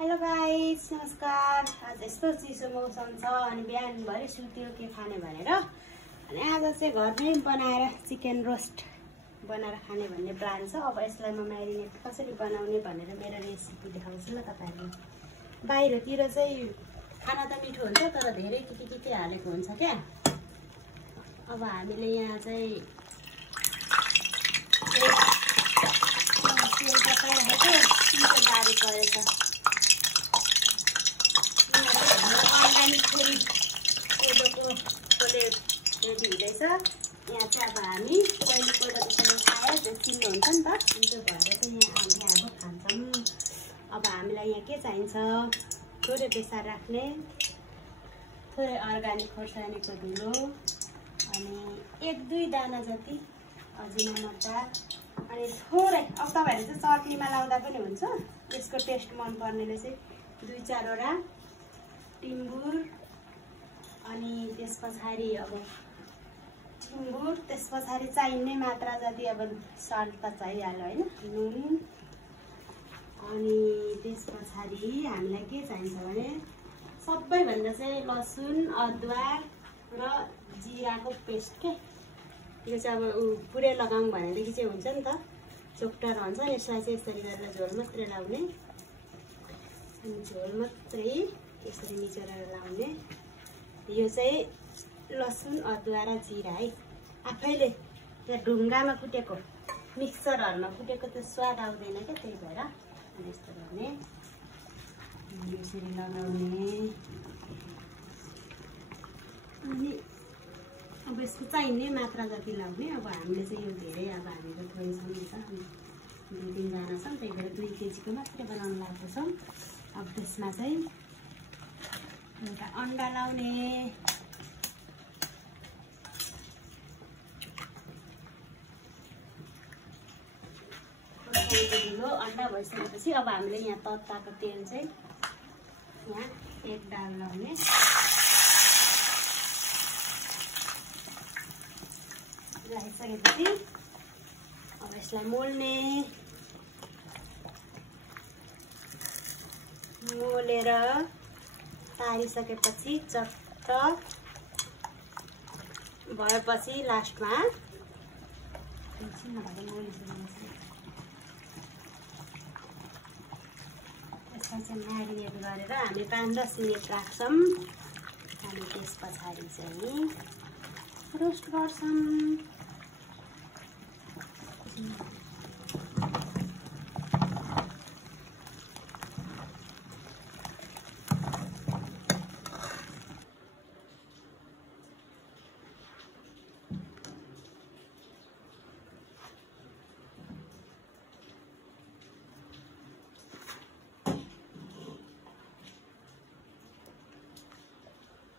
Hello guys, नमस्कार। आज यस्तो चिसो मौसम छ अनि बिहानभरि सुत्यो के खाने भनेर अनि आज चाहिँ घरमै बनाएर चिकन रोस्ट बनाएर खाने भन्ने प्लान छ। अब यसलाई म म्यारिनेट कसरी बनाउने भनेर मेरो रेसिपी देखाउँछु ल तपाईहरुलाई। बाहिरतिर चाहिँ खाना त मिठो हुन्छ तर धेरै के हालेको हुन्छ क्या। अब हामीले यहाँ चाहिँ तेल पकाइरहेको चिसो बारी परेछ। रेडी हुँदैछ। यहाँ चाहिँ अब हामी पहिले कोदोको खायो त्यो चिल्लो हुन्छ नि त, त्यो भएर चाहिँ यहाँ हामीले अब खान्छौँ। अब हामीलाई यहाँ के चाहिन्छ, थोरै बेसार राख्ने, थोरै अर्ग्यानिक खोर्सानीको धुलो अनि 1-2 दाना जति अजिना मर्चा अनि थोरै, अब तपाईँहरूले चाहिँ चटनीमा लाउँदा पनि हुन्छ, यसको टेस्ट मन पर्नेले चाहिँ 2-4 वटा टिम्बुर अनि त्यस पछाडि अब टिम्बुर, त्यस पछाडि चाहिने मात्रा जति अब सल्ट त चाहिहाल्यो हैन, नुन। अनि त्यस पछाडि हामीलाई के चाहिन्छ भने सबैभन्दा चाहिँ लसुन, अदुवा र जिराको पेस्ट के। यो चाहिँ अब पुरै लगाउँ भनेदेखि चाहिँ हुन्छ नि त, चोक्टर हुन्छ। यसलाई चाहिँ यसरी गरेर झोल मात्रै लाउने अनि झोल मात्रै यसरी मिचेर लाउने। यो चाहिँ लसुन, अदुवा र जिरा है, आफैले त्यहाँ ढुङ्गामा कुटेको, मिक्सरहरूमा कुटेको त्यो स्वाद आउँदैन क्या, त्यही भएर यस्तो गर्ने। यसरी लगाउने अनि अब यसको चाहिने मात्रा जति लाउने। अब हामीले चाहिँ यो धेरै, अब हामी त थोरै छौँ नि त, 2-3 जना छौँ, त्यही भएर 2 केजीको मात्रै बनाउनु लागेको छौँ। अब त्यसमा चाहिँ एउटा अन्डा लाउने, धुलो अन्डा भइसकेपछि अब हामीले यहाँ तताएको तेल चाहिँ यहाँ 1 डाल लाउने। लगाइसकेपछि अब यसलाई मोलेर तारिसकेपछि चट्ट भएपछि लास्टमा यसलाई चाहिँ म्यारिनेट गरेर हामी 5-10 मिनट राख्छौँ अनि त्यस पछाडि चाहिँ रोस्ट गर्छौँ।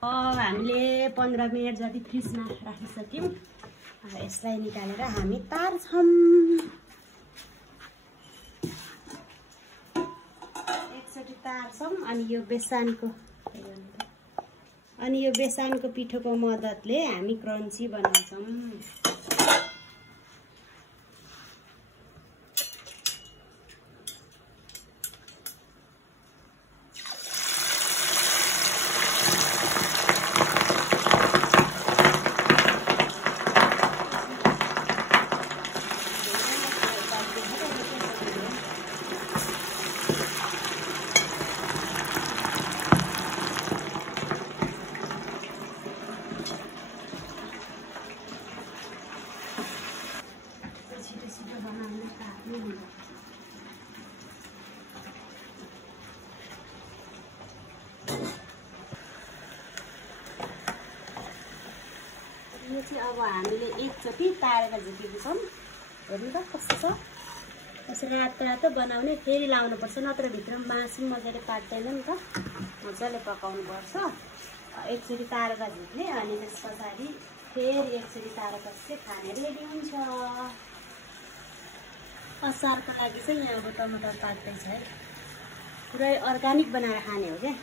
अब हामीले 15 मिनट जति फ्रिजमा राखिसक्यौँ। अब यसलाई निकालेर हामी तार्छौँ। एकचोटि तार्छौँ अनि यो बेसानको पिठोको मद्दतले हामी क्रन्ची बनाउँछौँ। यो चाहिँ अब हामीले एकचोटि तारेर झुकेको छौँ। हेर्नु त कस्तो छ, यसरी रातो बनाउने, फेरि लाउनुपर्छ, नत्र भित्र मासु मजाले पाक्दैन नि त, मजाले पकाउनु पर्छ। एकचोटि तारेर झुक्ने अनि त्यस पछाडि फेरि एकचोटि तारेपछि खाने रेडी हुन्छ। अचारको लागि चाहिँ यहाँ अब टमाटर पाक्दैछ है, पुरै अर्ग्यानिक बनाएर खाने हो क्या।